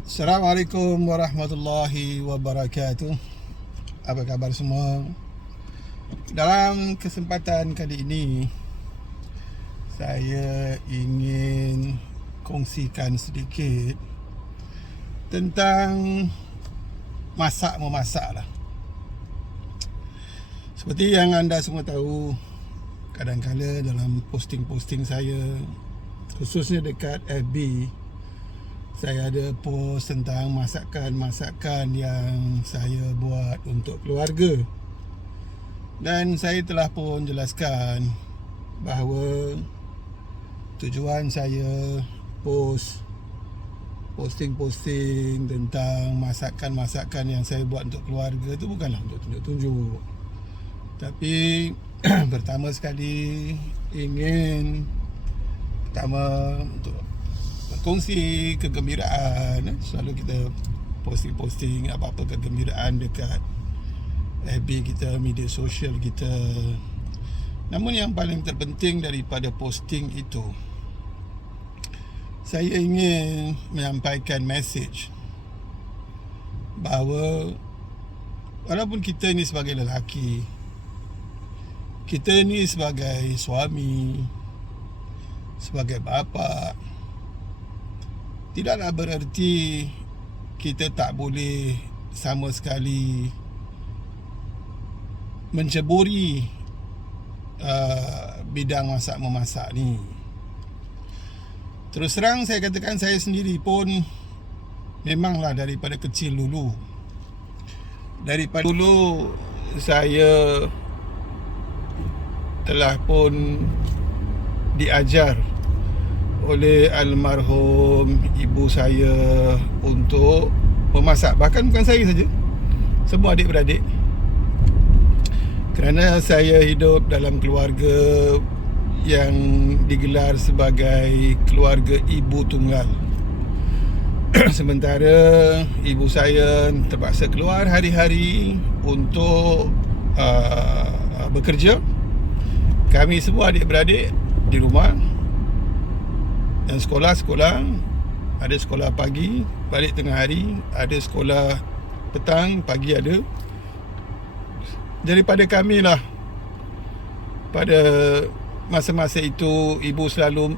Assalamualaikum warahmatullahi wabarakatuh. Apa khabar semua? Dalam kesempatan kali ini, saya ingin kongsikan sedikit tentang masak-memasak lah. Seperti yang anda semua tahu, kadang-kala dalam posting-posting saya, khususnya dekat FB, saya ada post tentang masakan-masakan yang saya buat untuk keluarga. Dan saya telah pun jelaskan bahawa tujuan saya posting-posting tentang masakan-masakan yang saya buat untuk keluarga itu bukanlah untuk tunjuk-tunjuk, tapi pertama sekali ingin untuk berkongsi kegembiraan. Selalu kita posting apa-apa kegembiraan dekat FB kita, media sosial kita. Namun yang paling terpenting daripada posting itu, saya ingin menyampaikan message bahawa walaupun kita ni sebagai lelaki, kita ni sebagai suami, sebagai bapa, tidaklah bererti kita tak boleh sama sekali menceburi bidang masak-memasak ni. Terus terang saya katakan, saya sendiri pun memanglah daripada kecil dulu. Daripada dulu saya telah pun diajar oleh almarhum ibu saya untuk memasak. Bahkan bukan saya saja, semua adik-beradik. Kerana saya hidup dalam keluarga yang digelar sebagai keluarga ibu tunggal. Sementara ibu saya terpaksa keluar hari-hari untuk bekerja, kami semua adik-beradik di rumah. Dan sekolah, ada sekolah pagi, balik tengah hari, ada sekolah petang, pagi ada. Daripada kami lah, pada masa-masa itu, ibu selalu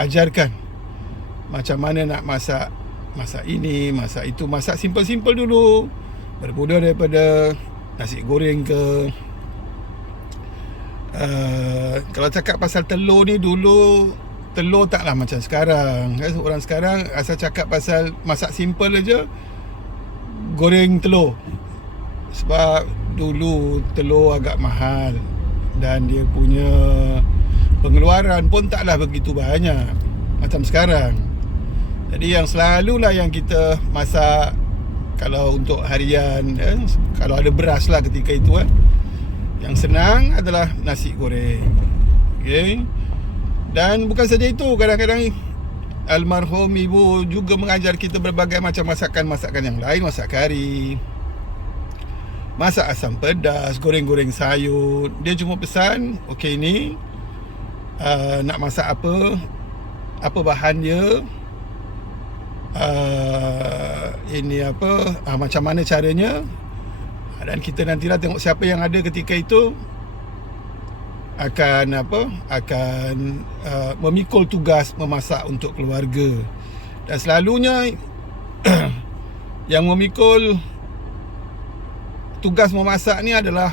ajarkan macam mana nak masak. Masak ini, masak itu, masak simple-simple dulu. Bermula daripada nasi goreng ke. Kalau cakap pasal telur ni, dulu telur taklah macam sekarang. Orang sekarang asal cakap pasal masak simple aja, goreng telur. Sebab dulu telur agak mahal dan dia punya pengeluaran pun taklah begitu banyak macam sekarang. Jadi yang selalulah yang kita masak kalau untuk harian, kalau ada beras lah ketika itu, yang senang adalah nasi goreng. Okay? Dan bukan saja itu, kadang-kadang almarhum ibu juga mengajar kita berbagai macam masakan-masakan yang lain. Masak kari, masak asam pedas, goreng-goreng sayur. Dia cuma pesan, okey ni nak masak apa bahan dia, ini macam mana caranya. Dan kita nantilah tengok siapa yang ada ketika itu akan memikul tugas memasak untuk keluarga. Dan selalunya yang memikul tugas memasak ni adalah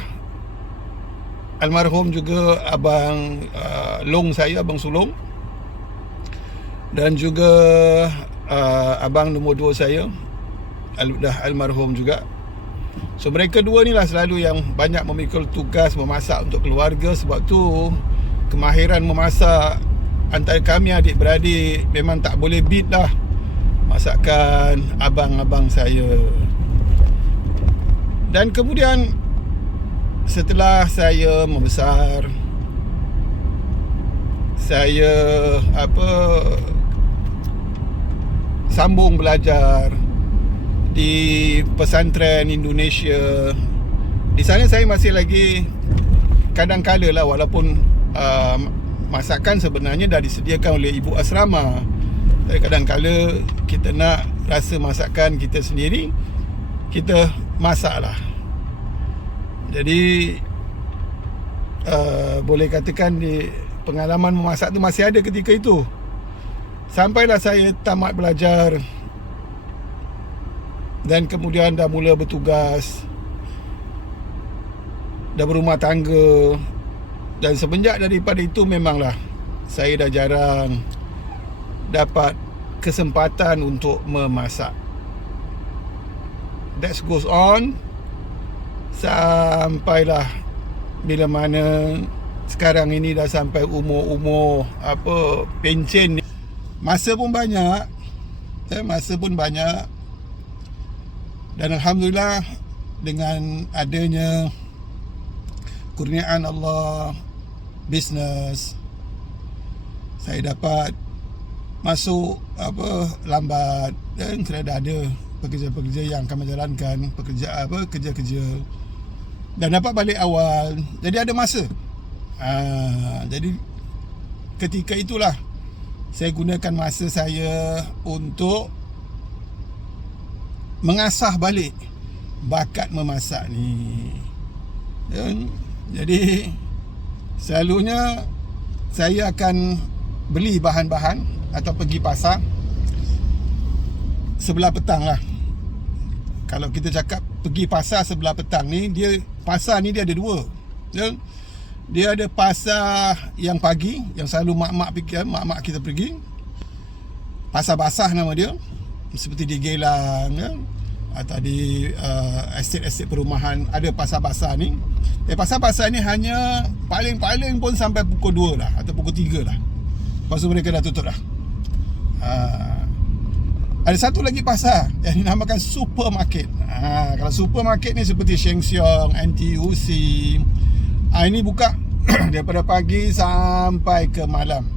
almarhum juga abang Long saya, abang Sulong, dan juga abang nombor 2 saya, dah almarhum juga. So mereka dua ni lah selalu yang banyak memikul tugas memasak untuk keluarga. Sebab tu kemahiran memasak antara kami adik-beradik memang tak boleh beat lah masakan abang-abang saya. Dan kemudian setelah saya membesar, saya sambung belajar di pesantren Indonesia. Di sana saya masih lagi kadang-kala lah, walaupun masakan sebenarnya dah disediakan oleh ibu asrama, Tapi kadang-kala kita nak rasa masakan kita sendiri, kita masaklah. Jadi boleh katakan di pengalaman memasak tu masih ada ketika itu. Sampailah saya tamat belajar dan kemudian dah mula bertugas, dah berumah tangga. Dan semenjak daripada itu memanglah saya dah jarang dapat kesempatan untuk memasak. That goes on sampailah bila mana sekarang ini dah sampai umur-umur pencen ni. Masa pun banyak, dan alhamdulillah dengan adanya kurniaan Allah, bisnes, saya dapat masuk lambat, dan kerana ada pekerja-pekerja yang akan menjalankan kerja-kerja, dan dapat balik awal. Jadi ada masa. Jadi ketika itulah saya gunakan masa saya untuk mengasah balik bakat memasak ni. Jadi selalunya saya akan beli bahan-bahan atau pergi pasar sebelah petang lah. Kalau kita cakap pergi pasar sebelah petang ni, pasar ni dia ada dua. Dia ada pasar yang pagi, yang selalu mak-mak kita pergi. Pasar basah nama dia, seperti di Geylang atau di estate-estate perumahan, ada pasar basah ni. Pasar basah ni hanya paling-paling pun sampai pukul 2 lah, atau pukul 3 lah. Lepas tu mereka dah tutup dah. Ada satu lagi pasar yang dinamakan supermarket. Kalau supermarket ni seperti Sheng Siong, NTUC, ini buka daripada pagi sampai ke malam.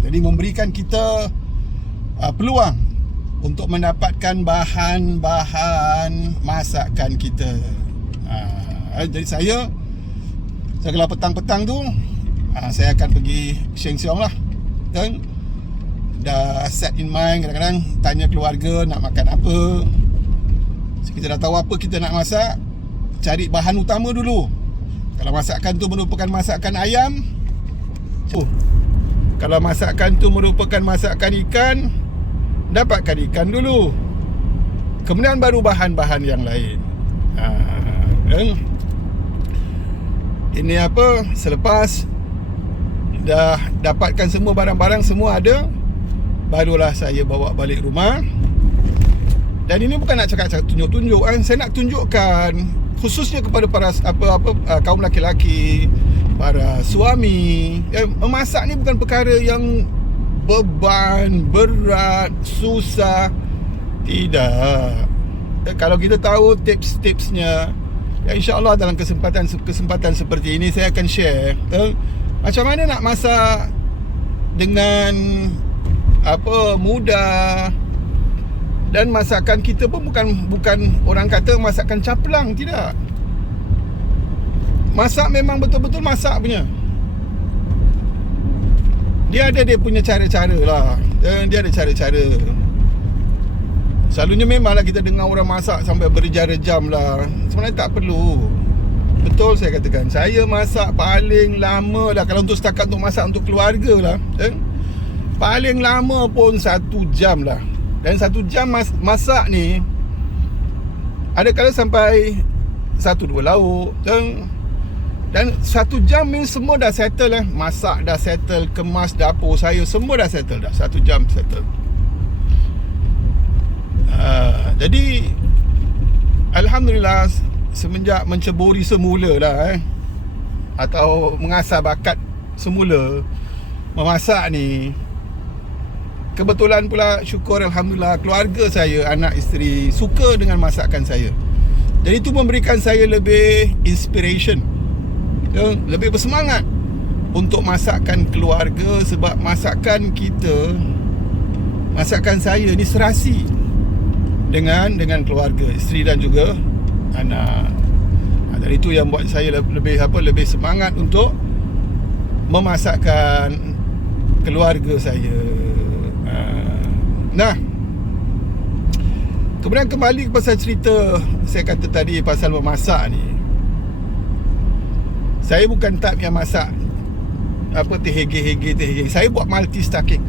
Jadi memberikan kita peluang untuk mendapatkan bahan-bahan masakan kita. Jadi saya kalau petang-petang tu saya akan pergi Sheng Siong lah. Dan dah set in mind, kadang-kadang tanya keluarga nak makan apa. Kita dah tahu apa kita nak masak, cari bahan utama dulu. Kalau masakan tu merupakan masakan ayam, kalau masakan tu merupakan masakan ikan, dapatkan ikan dulu, kemudian baru bahan-bahan yang lain. Ini selepas dah dapatkan semua barang-barang, semua ada, barulah saya bawa balik rumah. Dan ini bukan nak cakap tunjuk-tunjuk kan. Saya nak tunjukkan khususnya kepada para kaum lelaki, para suami, memasak ni bukan perkara yang beban, berat, susah. Tidak. Kalau kita tahu tips-tipsnya, insya-Allah dalam kesempatan seperti ini saya akan share macam mana nak masak dengan mudah. Dan masakan kita pun bukan orang kata masakan caplang, tidak. Masak memang betul-betul masak punya. Dia ada dia punya cara-cara lah. Dia ada cara-cara. Selalunya memanglah kita dengar orang masak sampai berjam-jam lah. Sebenarnya tak perlu. Betul saya katakan, saya masak paling lama lah, kalau untuk setakat untuk masak untuk keluarga lah, paling lama pun 1 jam lah. Dan 1 jam masak ni ada kala sampai 1-2 lauk. Dan 1 jam ni semua dah settle lah. Masak dah settle, kemas dapur saya, semua dah settle dah. 1 jam settle. Jadi alhamdulillah, semenjak menceburi semula lah atau mengasah bakat semula memasak ni, kebetulan pula, syukur alhamdulillah, keluarga saya, anak isteri suka dengan masakan saya. Jadi itu memberikan saya lebih inspiration, lebih bersemangat untuk masakkan keluarga. Sebab masakan kita, masakan saya ni serasi dengan keluarga, isteri dan juga anak. Dan itu yang buat saya lebih semangat untuk memasakkan keluarga saya. Nah, kemudian kembali pasal cerita saya kata tadi pasal memasak ni. Saya bukan type yang masak apa terhege-hege. Saya buat multitasking.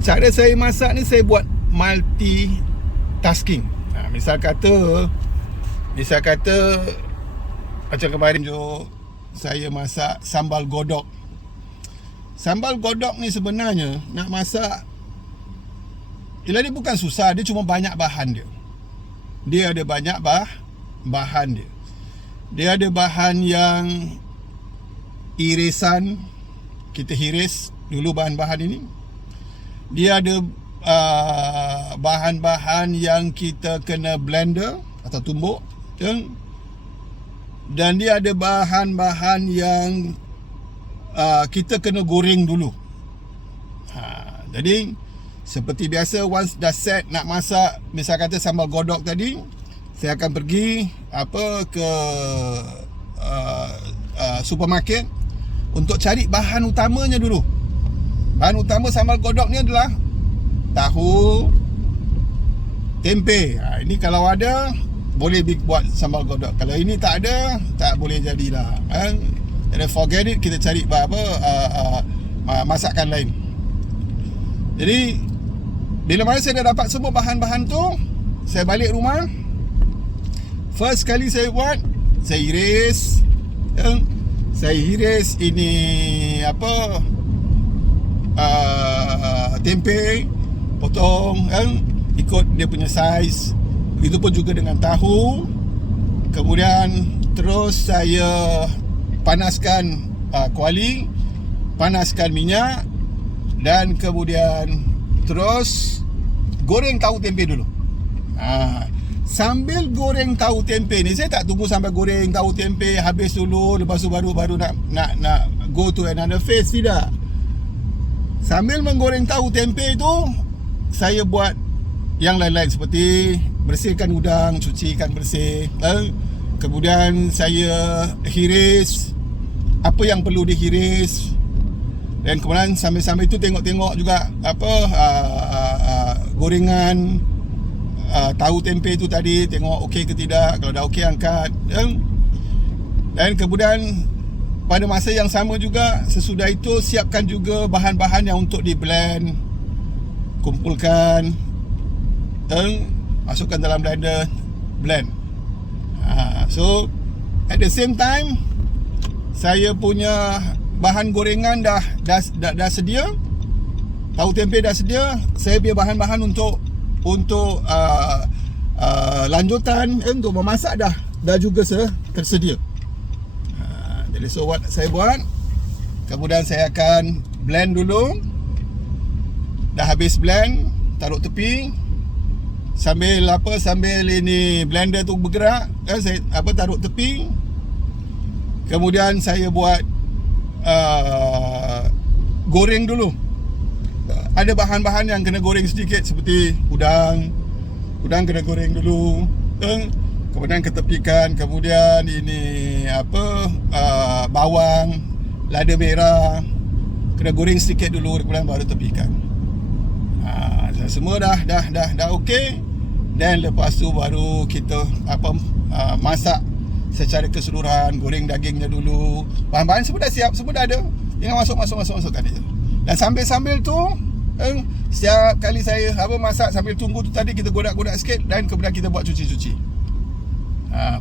Cara saya masak ni, saya buat multitasking. Misal kata macam kemarin saya masak sambal godok. Sambal godok ni sebenarnya nak masak, dia bukan susah, dia cuma banyak bahan dia. Dia ada banyak bahan dia. Dia ada bahan yang irisan, kita hiris dulu bahan-bahan ini. Dia ada bahan-bahan yang kita kena blender atau tumbuk, dan dia ada bahan-bahan yang kita kena goreng dulu. Jadi seperti biasa, once dah set nak masak, misal kata sambal godok tadi, saya akan pergi ke supermarket untuk cari bahan utamanya dulu. Bahan utama sambal godok ni adalah tahu, tempe. Ini kalau ada boleh buat sambal godok. Kalau ini tak ada, tak boleh jadilah. Jadi forget it, kita cari masakan lain. Jadi bila mana saya dah dapat semua bahan-bahan tu, saya balik rumah. First kali saya buat, saya iris. Saya iris ini tempe, potong ikut dia punya saiz. Itu pun juga dengan tahu. Kemudian terus saya panaskan kuali, panaskan minyak, dan kemudian terus goreng tahu tempe dulu. Sambil goreng tahu tempe ni, saya tak tunggu sampai goreng tahu tempe habis dulu, lepas tu baru nak go to another phase. Tidak. Sambil menggoreng tahu tempe tu, saya buat yang lain-lain seperti bersihkan udang, cuci ikan bersih. Kemudian saya hiris apa yang perlu dihiris. Dan kemudian sambil-sambil itu tengok-tengok juga gorengan tahu tempe tu tadi, tengok okey ke tidak. Kalau dah okey, angkat. Dan kemudian pada masa yang sama juga, sesudah itu siapkan juga bahan-bahan yang untuk di blend, kumpulkan, masukkan dalam blender, blend. So at the same time, saya punya bahan gorengan dah sedia, tahu tempe dah sedia. Saya punya bahan-bahan untuk lanjutan untuk memasak dah juga tersedia. Jadi so what saya buat, kemudian saya akan blend dulu. Dah habis blend, taruh tepi. Sambil ini blender tu bergerak, saya taruh tepi. Kemudian saya buat goreng dulu. Ada bahan-bahan yang kena goreng sedikit, seperti udang kena goreng dulu. Kemudian ketepikan. Kemudian ini bawang, lada merah kena goreng sedikit dulu, kemudian baru tepikan. Semua dah okey. Dan lepas tu baru kita masak secara keseluruhan. Goreng dagingnya dulu. Bahan-bahan semua dah siap, semua dah ada. Tinggal masukkan dia. Dan sambil-sambil tu, setiap kali saya masak, sambil tunggu tu tadi, kita godak-godak sikit. Dan kemudian kita buat cuci-cuci,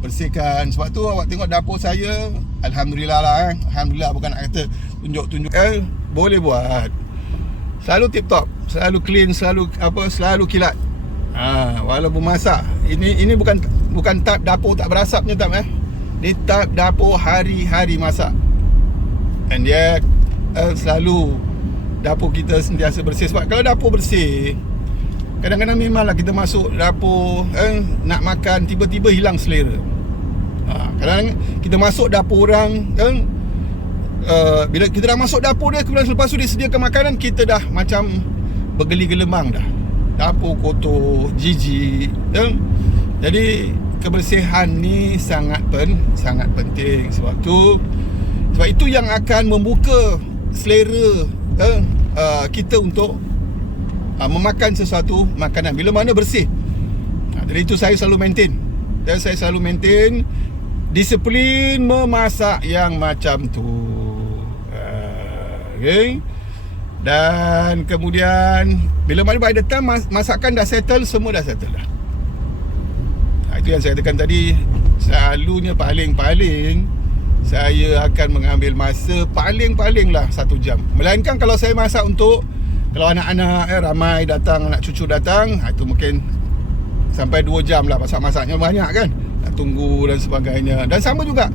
bersihkan. Sebab tu awak tengok dapur saya, Alhamdulillah lah. Alhamdulillah, bukan nak kata tunjuk-tunjuk. Boleh buat. Selalu tip top, selalu clean, selalu kilat. Walaupun masak, ini bukan type dapur tak berasapnya type. Ni type dapur hari-hari masak. And yet selalu dapur kita sentiasa bersih. Sebab kalau dapur bersih, kadang-kadang memanglah kita masuk dapur, nak makan, tiba-tiba hilang selera. Kadang kita masuk dapur orang, bila kita dah masuk dapur dia, kemudian selepas tu dia sediakan makanan, kita dah macam bergeli-gelemang dah. Dapur kotor, jijik. Jadi kebersihan ni sangat penting. Sebab itu yang akan membuka selera kita untuk memakan sesuatu makanan bila mana bersih. Jadi itu saya selalu maintain. Dan saya selalu maintain disiplin memasak yang macam tu. Okay. Dan kemudian bila mana by the time masakan dah settle, semua dah settle dah. Itu yang saya katakan tadi. Selalunya paling-paling saya akan mengambil masa paling-paling lah 1 jam. Melainkan kalau saya masak untuk, kalau anak-anak ramai datang, anak cucu datang, itu mungkin sampai 2 jam lah. Masak-masaknya banyak kan, nak tunggu dan sebagainya. Dan sama juga,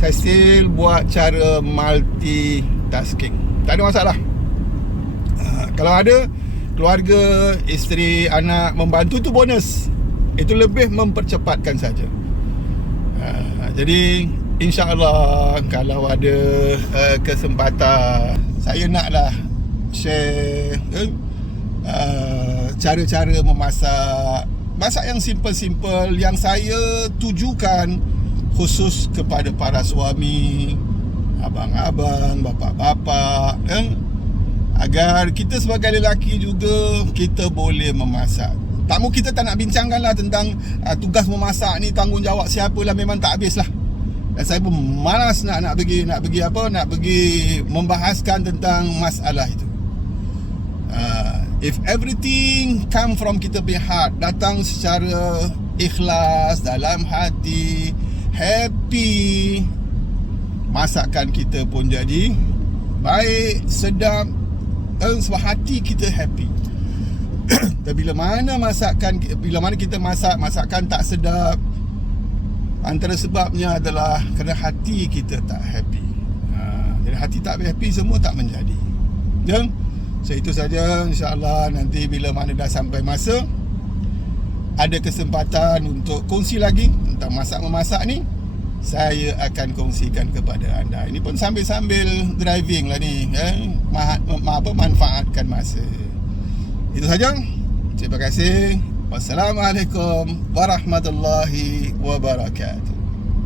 saya still buat cara multitasking. Tak ada masalah. Kalau ada keluarga, isteri, anak membantu, tu bonus. Itu lebih mempercepatkan saja. Jadi InsyaAllah kalau ada kesempatan, saya naklah share cara-cara masak yang simple-simple, yang saya tujukan khusus kepada para suami, abang-abang, bapa-bapa, agar kita sebagai lelaki juga kita boleh memasak. Kita tak nak bincangkan lah tentang tugas memasak ni, tanggungjawab siapa lah, memang tak habis lah. Dan saya pun malas nak pergi membahaskan tentang masalah itu. If everything come from kita punya heart, datang secara ikhlas, dalam hati, happy, masakan kita pun jadi baik, sedap, sebab hati kita happy. Dan bila mana kita masakan tak sedap, antara sebabnya adalah kerana hati kita tak happy. Jadi hati tak happy, semua tak menjadi. So itu saja. InsyaAllah nanti bila mana dah sampai masa, ada kesempatan untuk kongsi lagi tentang masak-memasak ni, saya akan kongsikan kepada anda. Ini pun sambil-sambil driving lah ni, manfaatkan masa. Itu saja. Terima kasih. Wassalamualaikum warahmatullahi wabarakatuh.